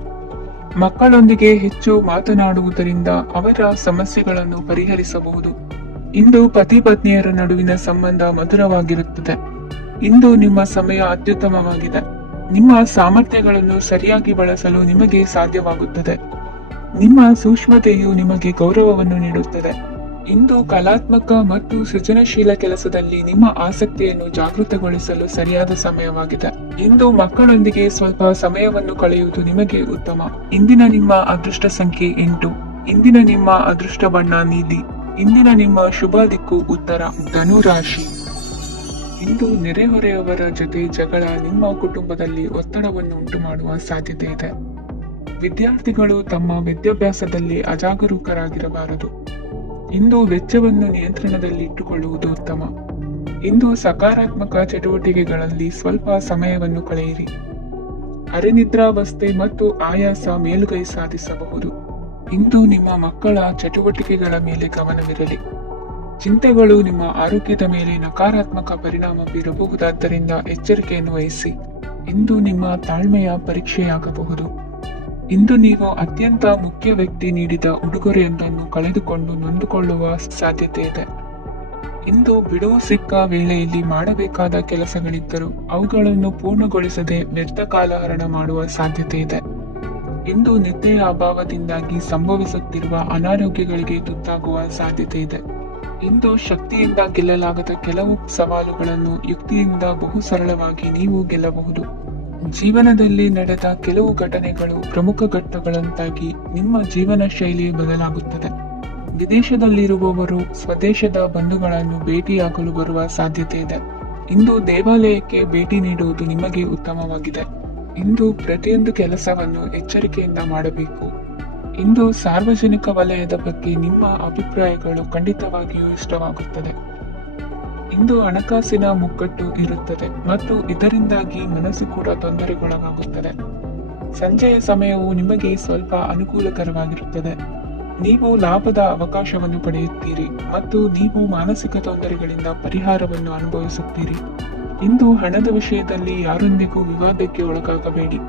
ಮಕ್ಕಳೊಂದಿಗೆ ಹೆಚ್ಚು ಮಾತನಾಡುವುದರಿಂದ ಅವರ ಸಮಸ್ಯೆಗಳನ್ನು ಪರಿಹರಿಸಬಹುದು. ಇಂದು ಪತಿ ಪತ್ನಿಯರ ನಡುವಿನ ಸಂಬಂಧ ಮಧುರವಾಗಿರುತ್ತದೆ. ಇಂದು ನಿಮ್ಮ ಸಮಯ ಅತ್ಯುತ್ತಮವಾಗಿದೆ. ನಿಮ್ಮ ಸಾಮರ್ಥ್ಯಗಳನ್ನು ಸರಿಯಾಗಿ ಬಳಸಲು ನಿಮಗೆ ಸಾಧ್ಯವಾಗುತ್ತದೆ. ನಿಮ್ಮ ಸೂಕ್ಷ್ಮತೆಯು ನಿಮಗೆ ಗೌರವವನ್ನು ನೀಡುತ್ತದೆ. ಇಂದು ಕಲಾತ್ಮಕ ಮತ್ತು ಸೃಜನಶೀಲ ಕೆಲಸದಲ್ಲಿ ನಿಮ್ಮ ಆಸಕ್ತಿಯನ್ನು ಜಾಗೃತಗೊಳಿಸಲು ಸರಿಯಾದ ಸಮಯವಾಗಿದೆ. ಇಂದು ಮಕ್ಕಳೊಂದಿಗೆ ಸ್ವಲ್ಪ ಸಮಯವನ್ನು ಕಳೆಯುವುದು ನಿಮಗೆ ಉತ್ತಮ. ಇಂದಿನ ನಿಮ್ಮ ಅದೃಷ್ಟ ಸಂಖ್ಯೆ 8. ಇಂದಿನ ನಿಮ್ಮ ಅದೃಷ್ಟ ಬಣ್ಣ ನೀಲಿ. ಇಂದಿನ ನಿಮ್ಮ ಶುಭ ದಿಕ್ಕು ಉತ್ತರ. ಧನು ರಾಶಿ. ಇಂದು ನೆರೆಹೊರೆಯವರ ಜೊತೆ ಜಗಳ ನಿಮ್ಮ ಕುಟುಂಬದಲ್ಲಿ ಒತ್ತಡವನ್ನು ಉಂಟು ಮಾಡುವ ಸಾಧ್ಯತೆ ಇದೆ. ವಿದ್ಯಾರ್ಥಿಗಳು ತಮ್ಮ ವಿದ್ಯಾಭ್ಯಾಸದಲ್ಲಿ ಅಜಾಗರೂಕರಾಗಿರಬಾರದು. ಇಂದು ವೆಚ್ಚವನ್ನು ನಿಯಂತ್ರಣದಲ್ಲಿ ಇಟ್ಟುಕೊಳ್ಳುವುದು ಉತ್ತಮ. ಇಂದು ಸಕಾರಾತ್ಮಕ ಚಟುವಟಿಕೆಗಳಲ್ಲಿ ಸ್ವಲ್ಪ ಸಮಯವನ್ನು ಕಳೆಯಿರಿ. ಅರೆನಿದ್ರಾವಸ್ಥೆ ಮತ್ತು ಆಯಾಸ ಮೇಲುಗೈ ಸಾಧಿಸಬಹುದು. ಇಂದು ನಿಮ್ಮ ಮಕ್ಕಳ ಚಟುವಟಿಕೆಗಳ ಮೇಲೆ ಗಮನವಿರಲಿ. ಚಿಂತೆಗಳು ನಿಮ್ಮ ಆರೋಗ್ಯದ ಮೇಲೆ ನಕಾರಾತ್ಮಕ ಪರಿಣಾಮ ಬೀರಬಹುದಾದ್ದರಿಂದ ಎಚ್ಚರಿಕೆಯನ್ನು ವಹಿಸಿ. ಇಂದು ನಿಮ್ಮ ತಾಳ್ಮೆಯ ಪರೀಕ್ಷೆಯಾಗಬಹುದು. ಇಂದು ನೀವು ಅತ್ಯಂತ ಮುಖ್ಯ ವ್ಯಕ್ತಿ ನೀಡಿದ ಉಡುಗೊರೆಯೊಂದನ್ನು ಕಳೆದುಕೊಂಡು ನೊಂದುಕೊಳ್ಳುವ ಸಾಧ್ಯತೆ ಇದೆ. ಇಂದು ಬಿಡುವು ಸಿಕ್ಕ ವೇಳೆಯಲ್ಲಿ ಮಾಡಬೇಕಾದ ಕೆಲಸಗಳಿದ್ದರೂ ಅವುಗಳನ್ನು ಪೂರ್ಣಗೊಳಿಸದೆ ವ್ಯರ್ಥ ಕಾಲಹರಣ ಮಾಡುವ ಸಾಧ್ಯತೆ ಇದೆ. ಇಂದು ನಿದ್ದೆಯ ಅಭಾವದಿಂದಾಗಿ ಸಂಭವಿಸುತ್ತಿರುವ ಅನಾರೋಗ್ಯಗಳಿಗೆ ತುತ್ತಾಗುವ ಸಾಧ್ಯತೆ ಇದೆ. ಇಂದು ಶಕ್ತಿಯಿಂದ ಗೆಲ್ಲಲಾಗದ ಕೆಲವು ಸವಾಲುಗಳನ್ನು ಯುಕ್ತಿಯಿಂದ ಬಹು ಸರಳವಾಗಿ ನೀವು ಗೆಲ್ಲಬಹುದು. ಜೀವನದಲ್ಲಿ ನಡೆದ ಕೆಲವು ಘಟನೆಗಳು ಪ್ರಮುಖ ಘಟ್ಟಗಳಂತಾಗಿ ನಿಮ್ಮ ಜೀವನ ಶೈಲಿ ಬದಲಾಗುತ್ತದೆ. ವಿದೇಶದಲ್ಲಿರುವವರು ಸ್ವದೇಶದ ಬಂಧುಗಳನ್ನು ಭೇಟಿಯಾಗಲು ಬರುವ ಸಾಧ್ಯತೆ ಇದೆ. ಇಂದು ದೇವಾಲಯಕ್ಕೆ ಭೇಟಿ ನೀಡುವುದು ನಿಮಗೆ ಉತ್ತಮವಾಗಿದೆ. ಇಂದು ಪ್ರತಿಯೊಂದು ಕೆಲಸವನ್ನು ಎಚ್ಚರಿಕೆಯಿಂದ ಮಾಡಬೇಕು. ಇಂದು ಸಾರ್ವಜನಿಕ ವಲಯದ ಬಗ್ಗೆ ನಿಮ್ಮ ಅಭಿಪ್ರಾಯಗಳು ಖಂಡಿತವಾಗಿಯೂ ಇಷ್ಟವಾಗುತ್ತದೆ. ಇಂದು ಹಣಕಾಸಿನ ಮುಗ್ಗಟ್ಟು ಇರುತ್ತದೆ ಮತ್ತು ಇದರಿಂದಾಗಿ ಮನಸ್ಸು ಕೂಡ ತೊಂದರೆಗೊಳಗಾಗುತ್ತದೆ. ಸಂಜೆಯ ಸಮಯವು ನಿಮಗೆ ಸ್ವಲ್ಪ ಅನುಕೂಲಕರವಾಗಿರುತ್ತದೆ. ನೀವು ಲಾಭದ ಅವಕಾಶವನ್ನು ಪಡೆಯುತ್ತೀರಿ ಮತ್ತು ನೀವು ಮಾನಸಿಕ ತೊಂದರೆಗಳಿಂದ ಪರಿಹಾರವನ್ನು ಅನುಭವಿಸುತ್ತೀರಿ. ಇಂದು ಹಣದ ವಿಷಯದಲ್ಲಿ ಯಾರೊಂದಿಗೂ ವಿವಾದಕ್ಕೆ ಒಳಗಾಗಬೇಡಿ.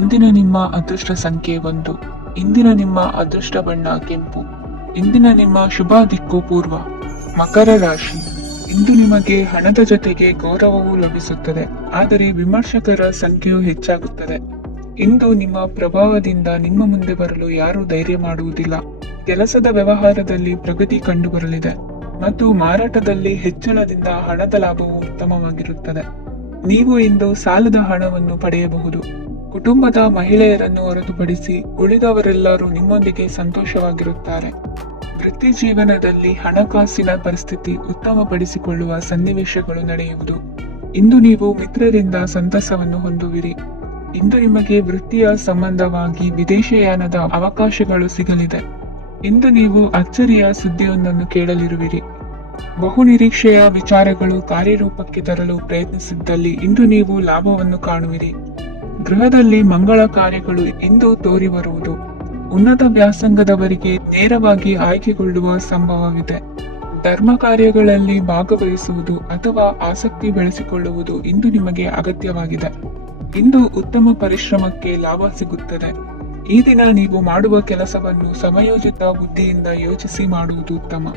ಇಂದಿನ ನಿಮ್ಮ ಅದೃಷ್ಟ ಸಂಖ್ಯೆ 1. ಇಂದಿನ ನಿಮ್ಮ ಅದೃಷ್ಟ ಬಣ್ಣ ಕೆಂಪು. ಇಂದಿನ ನಿಮ್ಮ ಶುಭ ದಿಕ್ಕು ಪೂರ್ವ. ಮಕರ ರಾಶಿ. ಇಂದು ನಿಮಗೆ ಹಣದ ಜೊತೆಗೆ ಗೌರವವೂ ಲಭಿಸುತ್ತದೆ, ಆದರೆ ವಿಮರ್ಶಕರ ಸಂಖ್ಯೆಯು ಹೆಚ್ಚಾಗುತ್ತದೆ. ಇಂದು ನಿಮ್ಮ ಪ್ರಭಾವದಿಂದ ನಿಮ್ಮ ಮುಂದೆ ಬರಲು ಯಾರೂ ಧೈರ್ಯ ಮಾಡುವುದಿಲ್ಲ. ಕೆಲಸದ ವ್ಯವಹಾರದಲ್ಲಿ ಪ್ರಗತಿ ಕಂಡುಬರಲಿದೆ ಮತ್ತು ಮಾರಾಟದಲ್ಲಿ ಹೆಚ್ಚಳದಿಂದ ಹಣದ ಲಾಭವು ಉತ್ತಮವಾಗಿರುತ್ತದೆ. ನೀವು ಇಂದು ಸಾಲದ ಹಣವನ್ನು ಪಡೆಯಬಹುದು. ಕುಟುಂಬದ ಮಹಿಳೆಯರನ್ನು ಹೊರತುಪಡಿಸಿ ಉಳಿದವರೆಲ್ಲರೂ ನಿಮ್ಮೊಂದಿಗೆ ಸಂತೋಷವಾಗಿರುತ್ತಾರೆ. ವೃತ್ತಿ ಜೀವನದಲ್ಲಿ ಹಣಕಾಸಿನ ಪರಿಸ್ಥಿತಿ ಉತ್ತಮಪಡಿಸಿಕೊಳ್ಳುವ ಸನ್ನಿವೇಶಗಳು ನಡೆಯುವುದು. ಇಂದು ನೀವು ಮಿತ್ರರಿಂದ ಸಂತಸವನ್ನು ಹೊಂದುವಿರಿ. ಇಂದು ನಿಮಗೆ ವೃತ್ತಿಯ ಸಂಬಂಧವಾಗಿ ವಿದೇಶಯಾನದ ಅವಕಾಶಗಳು ಸಿಗಲಿದೆ. ಇಂದು ನೀವು ಅಚ್ಚರಿಯ ಸುದ್ದಿಯೊಂದನ್ನು ಕೇಳಲಿರುವಿರಿ. ಬಹುನಿರೀಕ್ಷೆಯ ವಿಚಾರಗಳು ಕಾರ್ಯರೂಪಕ್ಕೆ ತರಲು ಪ್ರಯತ್ನಿಸಿದ್ದಲ್ಲಿ ಇಂದು ನೀವು ಲಾಭವನ್ನು ಕಾಣುವಿರಿ. ಗೃಹದಲ್ಲಿ ಮಂಗಳ ಕಾರ್ಯಗಳು ಇಂದು ತೋರಿ ಬರುವುದು. ಉನ್ನತ ವ್ಯಾಸಂಗದವರಿಗೆ ನೇರವಾಗಿ ಆಯ್ಕೆಗೊಳ್ಳುವ ಸಂಭವವಿದೆ. ಧರ್ಮ ಕಾರ್ಯಗಳಲ್ಲಿ ಭಾಗವಹಿಸುವುದು ಅಥವಾ ಆಸಕ್ತಿ ಬೆಳೆಸಿಕೊಳ್ಳುವುದು ಇಂದು ನಿಮಗೆ ಅಗತ್ಯವಾಗಿದೆ. ಇಂದು ಉತ್ತಮ ಪರಿಶ್ರಮಕ್ಕೆ ಲಾಭ ಸಿಗುತ್ತದೆ. ಈ ದಿನ ನೀವು ಮಾಡುವ ಕೆಲಸವನ್ನು ಸಮಯೋಚಿತ ಬುದ್ಧಿಯಿಂದ ಯೋಚಿಸಿ ಮಾಡುವುದು ಉತ್ತಮ.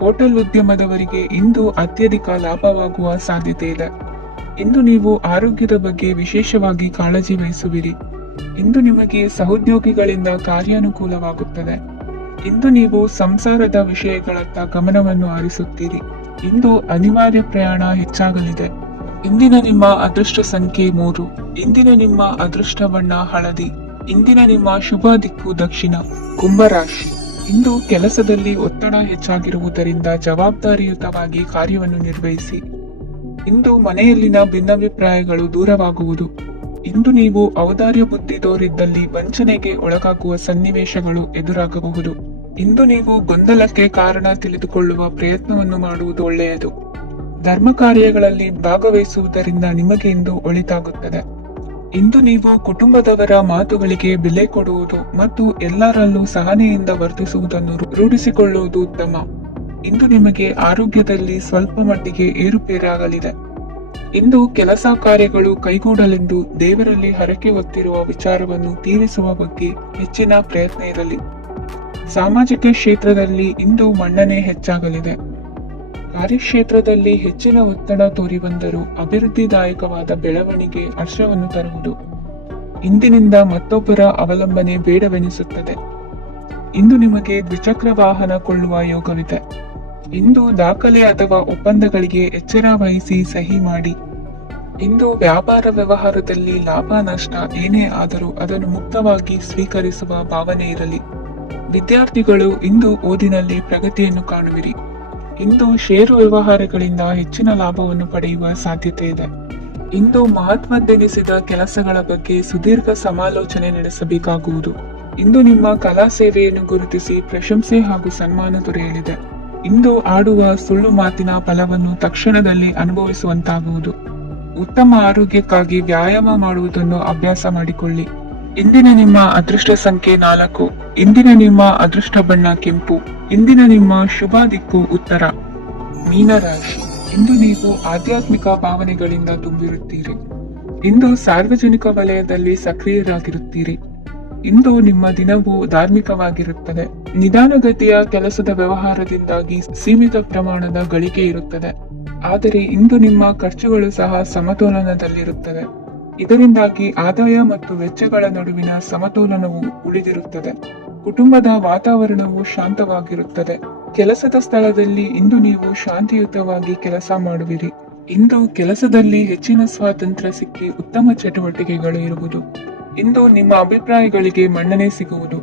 ಹೋಟೆಲ್ ಉದ್ಯಮದವರಿಗೆ ಇಂದು ಅತ್ಯಧಿಕ ಲಾಭವಾಗುವ ಸಾಧ್ಯತೆ ಇದೆ. ಇಂದು ನೀವು ಆರೋಗ್ಯದ ಬಗ್ಗೆ ವಿಶೇಷವಾಗಿ ಕಾಳಜಿ ವಹಿಸುವಿರಿ. ಇಂದು ನಿಮಗೆ ಸಹೋದ್ಯೋಗಿಗಳಿಂದ ಕಾರ್ಯಾನುಕೂಲವಾಗುತ್ತದೆ. ಇಂದು ನೀವು ಸಂಸಾರದ ವಿಷಯಗಳತ್ತ ಗಮನವನ್ನು ಹರಿಸುತ್ತೀರಿ. ಇಂದು ಅನಿವಾರ್ಯ ಪ್ರಯಾಣ ಹೆಚ್ಚಾಗಲಿದೆ. ಇಂದಿನ ನಿಮ್ಮ ಅದೃಷ್ಟ ಸಂಖ್ಯೆ 3. ಇಂದಿನ ನಿಮ್ಮ ಅದೃಷ್ಟ ಬಣ್ಣ ಹಳದಿ. ಇಂದಿನ ನಿಮ್ಮ ಶುಭ ದಿಕ್ಕು ದಕ್ಷಿಣ. ಕುಂಭರಾಶಿ. ಇಂದು ಕೆಲಸದಲ್ಲಿ ಒತ್ತಡ ಹೆಚ್ಚಾಗಿರುವುದರಿಂದ ಜವಾಬ್ದಾರಿಯುತವಾಗಿ ಕಾರ್ಯವನ್ನು ನಿರ್ವಹಿಸಿ. ಇಂದು ಮನೆಯಲ್ಲಿನ ಭಿನ್ನಾಭಿಪ್ರಾಯಗಳು ದೂರವಾಗುವುದು. ಇಂದು ನೀವು ಔದಾರ್ಯ ಬುದ್ಧಿ ತೋರಿದ್ದಲ್ಲಿ ವಂಚನೆಗೆ ಒಳಗಾಗುವ ಸನ್ನಿವೇಶಗಳು ಎದುರಾಗಬಹುದು. ಇಂದು ನೀವು ಗೊಂದಲಕ್ಕೆ ಕಾರಣ ತಿಳಿದುಕೊಳ್ಳುವ ಪ್ರಯತ್ನವನ್ನು ಮಾಡುವುದು ಒಳ್ಳೆಯದು. ಧರ್ಮ ಕಾರ್ಯಗಳಲ್ಲಿ ಭಾಗವಹಿಸುವುದರಿಂದ ನಿಮಗೆ ಇಂದು ಒಳಿತಾಗುತ್ತದೆ. ಇಂದು ನೀವು ಕುಟುಂಬದವರ ಮಾತುಗಳಿಗೆ ಬೆಲೆ ಕೊಡುವುದು ಮತ್ತು ಎಲ್ಲರಲ್ಲೂ ಸಹನೆಯಿಂದ ವರ್ತಿಸುವುದನ್ನು ರೂಢಿಸಿಕೊಳ್ಳುವುದು ಉತ್ತಮ. ಇಂದು ನಿಮಗೆ ಆರೋಗ್ಯದಲ್ಲಿ ಸ್ವಲ್ಪ ಮಟ್ಟಿಗೆ ಏರುಪೇರಾಗಲಿದೆ. ಇಂದು ಕೆಲಸ ಕಾರ್ಯಗಳು ಕೈಗೂಡಲೆಂದು ದೇವರಲ್ಲಿ ಹರಕೆ ಹೊತ್ತಿರುವ ವಿಚಾರವನ್ನು ತೀರಿಸುವ ಬಗ್ಗೆ ಹೆಚ್ಚಿನ ಪ್ರಯತ್ನ ಇರಲಿ. ಸಾಮಾಜಿಕ ಕ್ಷೇತ್ರದಲ್ಲಿ ಇಂದು ಮನ್ನಣೆ ಹೆಚ್ಚಾಗಲಿದೆ. ಕಾರ್ಯಕ್ಷೇತ್ರದಲ್ಲಿ ಹೆಚ್ಚಿನ ಒತ್ತಡ ತೋರಿ ಬಂದರೂ ಅಭಿವೃದ್ಧಿದಾಯಕವಾದ ಬೆಳವಣಿಗೆ ಹರ್ಷವನ್ನು ತರುವುದು. ಇಂದಿನಿಂದ ಮತ್ತೊಬ್ಬರ ಅವಲಂಬನೆ ಬೇಡವೆನಿಸುತ್ತದೆ. ಇಂದು ನಿಮಗೆ ದ್ವಿಚಕ್ರ ವಾಹನ ಕೊಳ್ಳುವ ಯೋಗವಿದೆ. ಇಂದು ದಾಖಲೆ ಅಥವಾ ಒಪ್ಪಂದಗಳಿಗೆ ಎಚ್ಚರ ವಹಿಸಿ ಸಹಿ ಮಾಡಿ. ಇಂದು ವ್ಯಾಪಾರ ವ್ಯವಹಾರದಲ್ಲಿ ಲಾಭ ನಷ್ಟ ಏನೇ ಆದರೂ ಅದನ್ನು ಮುಕ್ತವಾಗಿ ಸ್ವೀಕರಿಸುವ ಭಾವನೆ ಇರಲಿ. ವಿದ್ಯಾರ್ಥಿಗಳು ಇಂದು ಓದಿನಲ್ಲಿ ಪ್ರಗತಿಯನ್ನು ಕಾಣುವಿರಿ. ಇಂದು ಷೇರು ವ್ಯವಹಾರಗಳಿಂದ ಹೆಚ್ಚಿನ ಲಾಭವನ್ನು ಪಡೆಯುವ ಸಾಧ್ಯತೆ ಇದೆ. ಇಂದು ಮಹತ್ವದ್ದೆನಿಸಿದ ಕೆಲಸಗಳ ಬಗ್ಗೆ ಸುದೀರ್ಘ ಸಮಾಲೋಚನೆ ನಡೆಸಬೇಕಾಗುವುದು. ಇಂದು ನಿಮ್ಮ ಕಲಾ ಸೇವೆಯನ್ನು ಗುರುತಿಸಿ ಪ್ರಶಂಸೆ ಹಾಗೂ ಸನ್ಮಾನ ದೊರೆಯಲಿದೆ. ಇಂದು ಆಡುವ ಸುಳ್ಳು ಮಾತಿನ ಫಲವನ್ನು ತಕ್ಷಣದಲ್ಲಿ ಅನುಭವಿಸುವಂತಾಗುವುದು. ಉತ್ತಮ ಆರೋಗ್ಯಕ್ಕಾಗಿ ವ್ಯಾಯಾಮ ಮಾಡುವುದನ್ನು ಅಭ್ಯಾಸ ಮಾಡಿಕೊಳ್ಳಿ. ಇಂದಿನ ನಿಮ್ಮ ಅದೃಷ್ಟ ಸಂಖ್ಯೆ 4. ಇಂದಿನ ನಿಮ್ಮ ಅದೃಷ್ಟ ಬಣ್ಣ ಕೆಂಪು. ಇಂದಿನ ನಿಮ್ಮ ಶುಭ ದಿಕ್ಕು ಉತ್ತರ. ಮೀನರಾಶಿ. ಇಂದು ನೀವು ಆಧ್ಯಾತ್ಮಿಕ ಭಾವನೆಗಳಿಂದ ತುಂಬಿರುತ್ತೀರಿ. ಇಂದು ಸಾರ್ವಜನಿಕ ವಲಯದಲ್ಲಿ ಸಕ್ರಿಯರಾಗಿರುತ್ತೀರಿ. ಇಂದು ನಿಮ್ಮ ದಿನವು ಧಾರ್ಮಿಕವಾಗಿರುತ್ತದೆ. ನಿಧಾನಗತಿಯ ಕೆಲಸದ ವ್ಯವಹಾರದಿಂದಾಗಿ ಸೀಮಿತ ಪ್ರಮಾಣದ ಗಳಿಕೆ ಇರುತ್ತದೆ. ಆದರೆ ಇಂದು ನಿಮ್ಮ ಖರ್ಚುಗಳು ಸಹ ಸಮತೋಲನದಲ್ಲಿರುತ್ತವೆ. ಇದರಿಂದಾಗಿ ಆದಾಯ ಮತ್ತು ವೆಚ್ಚಗಳ ನಡುವಿನ ಸಮತೋಲನವು ಉಳಿದಿರುತ್ತದೆ. ಕುಟುಂಬದ ವಾತಾವರಣವು ಶಾಂತವಾಗಿರುತ್ತದೆ. ಕೆಲಸದ ಸ್ಥಳದಲ್ಲಿ ಇಂದು ನೀವು ಶಾಂತಿಯುತವಾಗಿ ಕೆಲಸ ಮಾಡುವಿರಿ. ಇಂದು ಕೆಲಸದಲ್ಲಿ ಹೆಚ್ಚಿನ ಸ್ವಾತಂತ್ರ್ಯ ಸಿಕ್ಕಿ ಉತ್ತಮ ಚಟುವಟಿಕೆಗಳು ಇರುವುದು. ಇಂದು ನಿಮ್ಮ ಅಭಿಪ್ರಾಯಗಳಿಗೆ ಮನ್ನಣೆ ಸಿಗುವುದು.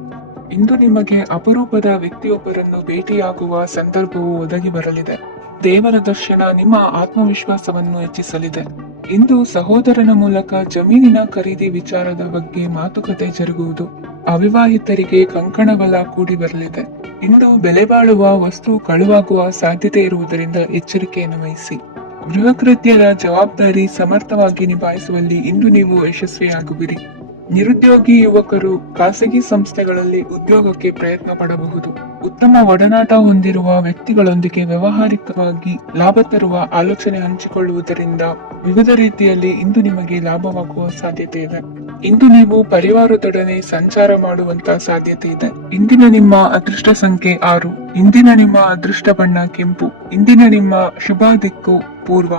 ಇಂದು ನಿಮಗೆ ಅಪರೂಪದ ವ್ಯಕ್ತಿಯೊಬ್ಬರನ್ನು ಭೇಟಿಯಾಗುವ ಸಂದರ್ಭವು ಒದಗಿ ಬರಲಿದೆ. ದೇವರ ದರ್ಶನ ನಿಮ್ಮ ಆತ್ಮವಿಶ್ವಾಸವನ್ನು ಹೆಚ್ಚಿಸಲಿದೆ. ಇಂದು ಸಹೋದರನ ಮೂಲಕ ಜಮೀನಿನ ಖರೀದಿ ವಿಚಾರದ ಬಗ್ಗೆ ಮಾತುಕತೆ ಜರುಗುವುದು. ಅವಿವಾಹಿತರಿಗೆ ಕಂಕಣ ಬಲ ಕೂಡಿ ಬರಲಿದೆ. ಇಂದು ಬೆಲೆ ಬಾಳುವ ವಸ್ತು ಕಳುವಾಗುವ ಸಾಧ್ಯತೆ ಇರುವುದರಿಂದ ಎಚ್ಚರಿಕೆಯನ್ನು ವಹಿಸಿ. ಗೃಹ ಕೃತ್ಯದ ಜವಾಬ್ದಾರಿ ಸಮರ್ಥವಾಗಿ ನಿಭಾಯಿಸುವಲ್ಲಿ ಇಂದು ನೀವು ಯಶಸ್ವಿಯಾಗುವಿರಿ. ನಿರುದ್ಯೋಗಿ ಯುವಕರು ಖಾಸಗಿ ಸಂಸ್ಥೆಗಳಲ್ಲಿ ಉದ್ಯೋಗಕ್ಕೆ ಪ್ರಯತ್ನ ಪಡಬಹುದು. ಉತ್ತಮ ಒಡನಾಟ ಹೊಂದಿರುವ ವ್ಯಕ್ತಿಗಳೊಂದಿಗೆ ವ್ಯಾವಹಾರಿಕವಾಗಿ ಲಾಭ ತರುವ ಆಲೋಚನೆ ಹಂಚಿಕೊಳ್ಳುವುದರಿಂದ ವಿವಿಧ ರೀತಿಯಲ್ಲಿ ಇಂದು ನಿಮಗೆ ಲಾಭವಾಗುವ ಸಾಧ್ಯತೆ ಇದೆ. ಇಂದು ನೀವು ಪರಿವಾರದೊಡನೆ ಸಂಚಾರ ಮಾಡುವಂತ ಸಾಧ್ಯತೆ ಇದೆ. ಇಂದಿನ ನಿಮ್ಮ ಅದೃಷ್ಟ ಸಂಖ್ಯೆ 6. ಇಂದಿನ ನಿಮ್ಮ ಅದೃಷ್ಟ ಬಣ್ಣ ಕೆಂಪು. ಇಂದಿನ ನಿಮ್ಮ ಶುಭ ದಿಕ್ಕು ಪೂರ್ವ.